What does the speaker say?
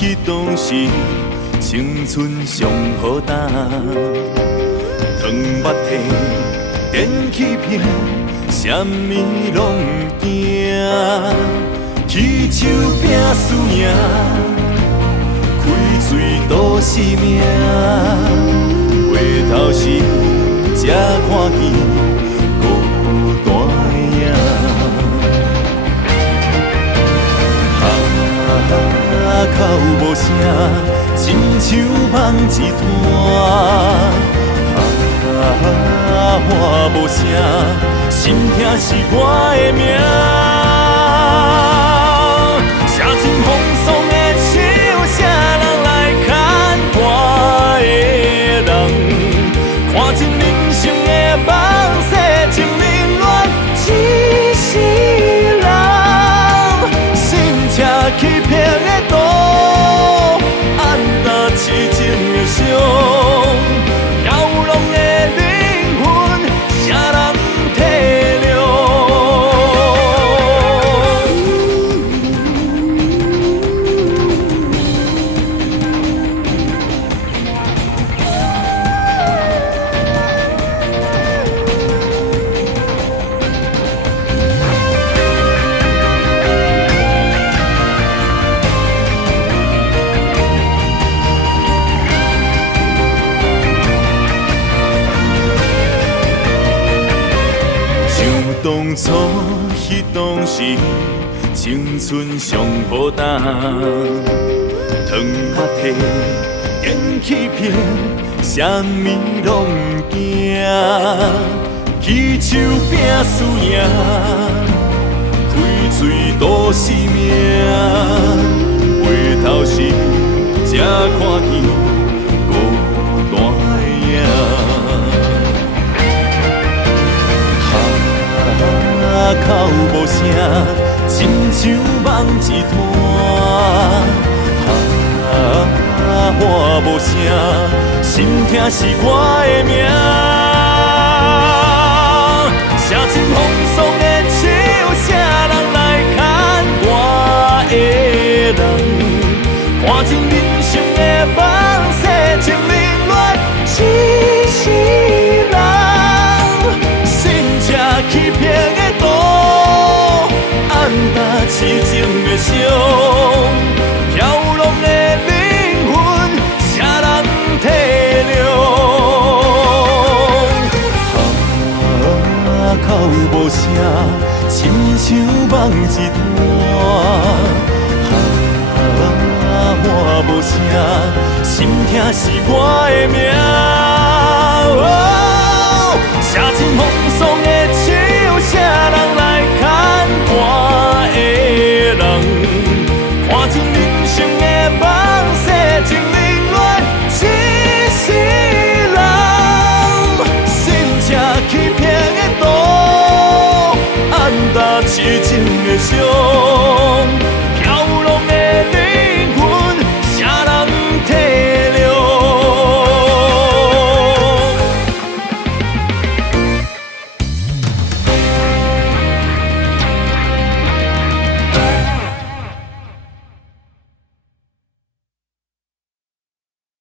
迄当时青春上好胆，糖目体电欺骗，啥物拢不惊，起手拼输赢，开嘴赌性命，回头时才看见孤单影。哭无声，亲像梦一段。喊无声，心痛是我的命。写尽风霜的手，啥人来牵我的人？看尽人生的梦世，情冷暖一世人。心车欺骗的赌，安踏痴情的伤。当初迄当时，青春上好胆，糖仔体电欺骗，啥物拢不惊，起手拼输赢，开嘴赌性命，回头时才看见孤单影。哭无声，亲像梦一段。喊无声，心痛是我的命。写尽风霜的手，啥人来牵我的人？看尽人生的梦世，情冷暖一世人。心车欺骗的赌，安踏痴情的伤，飘浪的灵魂，啥人体谅？哭无声，亲像梦一段。喊无声，心痛是我的命。写尽风